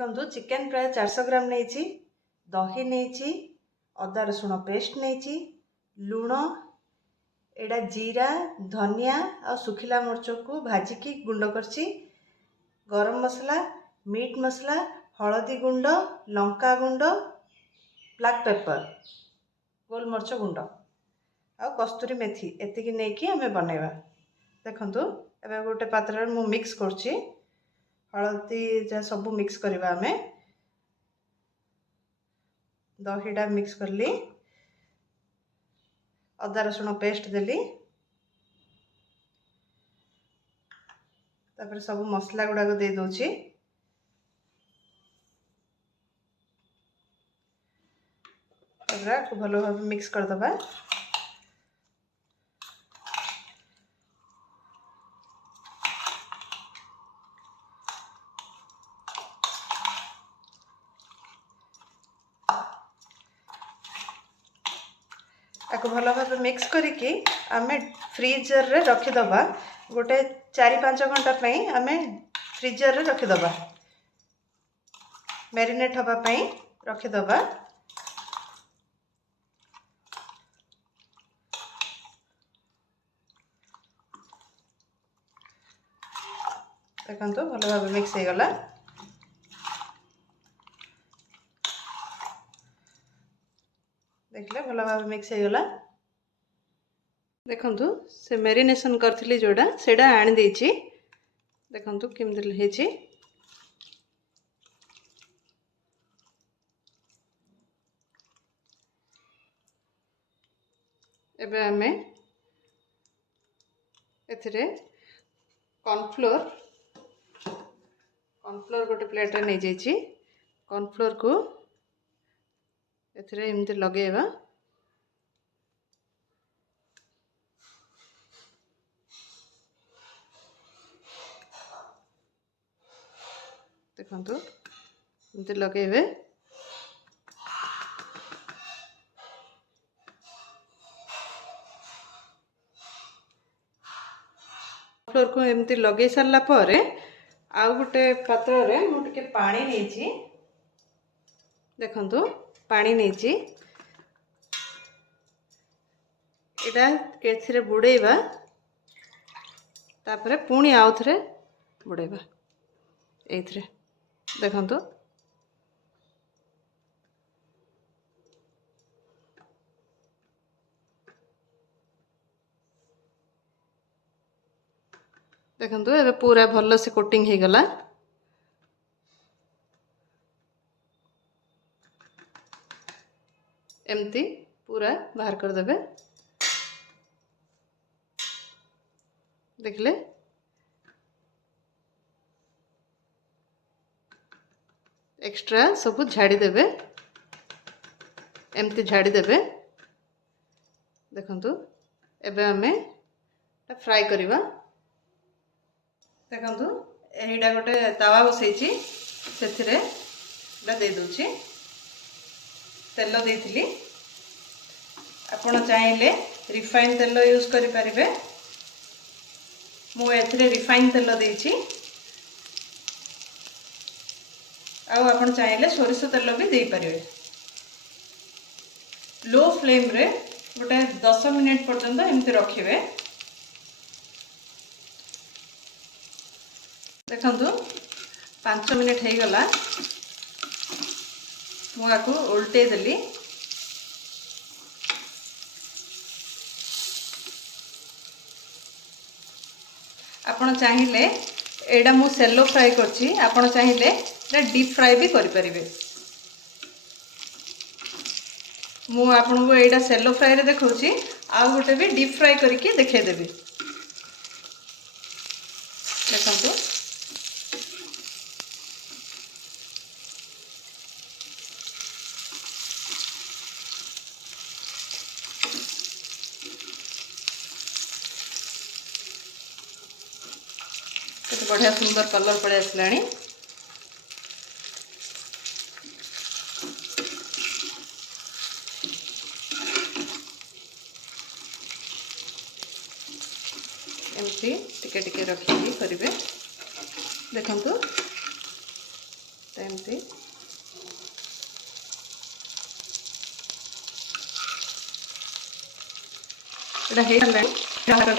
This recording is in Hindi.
देखो चिकेन प्राय 400 ग्राम नहीं, दही नहीं, अदा रसुण पेस्ट नहीं, लुण, एडा जीरा धनिया और सुखिला मरच को भाजिकी गुंड करछि, गरम मसला, मीट मसला, हलदी गुंड, लंका गुंड, ब्लैक पेपर, गोल मरच गुंड आ कस्तूरी मेथी एतिकी नहीं कि आम बनैबा। देखंतु एबे गोटे पात्र मु मिक्स करछि, हलदी जा सब मिक्स करवा आम, दहीटा मिक्स करली, अदा रसुण पेस्ट देली, तापर सब मसला गुड़ाक दे दूची, भल भाव मिक्स करदबा। ताको भल भाव मिक्स करिकी आमे फ्रीजर रे रखिदबा, गोटे 4-5 घंटा पई आमे फ्रीजर रे रखिदबा, मैरिनेट हवा पई रखिदबा। देखंतु भल भाव मिक्स हो गला। देखले भल भाव मिक्स हो गला। देखंतु से मैरिनेशन करथिली जोडा सेडा आनी देछि। देखंतु केमति हेछि। एबे आमे एथिरे कॉर्नफ्लोर गोटे प्लेट रे नै जाइछि। कॉर्नफ्लोर को एथिरे एमति लगेबा। देखंतु एमति लगेबे। कॉर्नफ्लोर को एमति लगे सारला परे आउ गोटे पात्र रे मु टिके पानी नेछि। देखंतु पानी नेछि, एटा एथिरे बुड़ेबा, तापरे पुणी आउ थरे बुड़ेबा एथिरे। देखंतु देखंतु एबे पूरा भल्लो से कोटिंग हे गला। एमती पूरा बाहर कर देबे। देखले एक्स्ट्रा सब झाड़ी देबे, एमती झाड़ी देबे। देखंतु एबे हमें फ्राई करिवा। देखंतु एहीडा गोटे तावा बसैछि, सेथिरे एटा दे दोछि। तेल देइथिली, आपण चाहिले रिफाइन तेल यूज करि परिबे। मु एथिरे रिफाइन तेल देइछि। आउ आपण चाहिले सोरिष तेल भी दे परिबे। लो फ्लेम रे गोटे 10 मिनिट पर्यंत एमती रखिबे। देखंतु 5 मिनिट हो गला। मु आकु उल्टे देली। आपण चाहिले एडा मु सेलो फ्राई करछि, आपण चाहिले एडा डीप फ्राई भी करि परिबे। मु आपन को एडा सेलो फ्राई रे देखौछि, आ गोटे भी डीप फ्राई करके देखे देबी। देखंतु केते बढ़िया सुंदर कलर पड़े आसलानी। एमती टिके टिके रखिकी करिवे। देखंतु ସେମିତି ଏଇଟା ହେଇଗଲାଣି ତାହାକୁ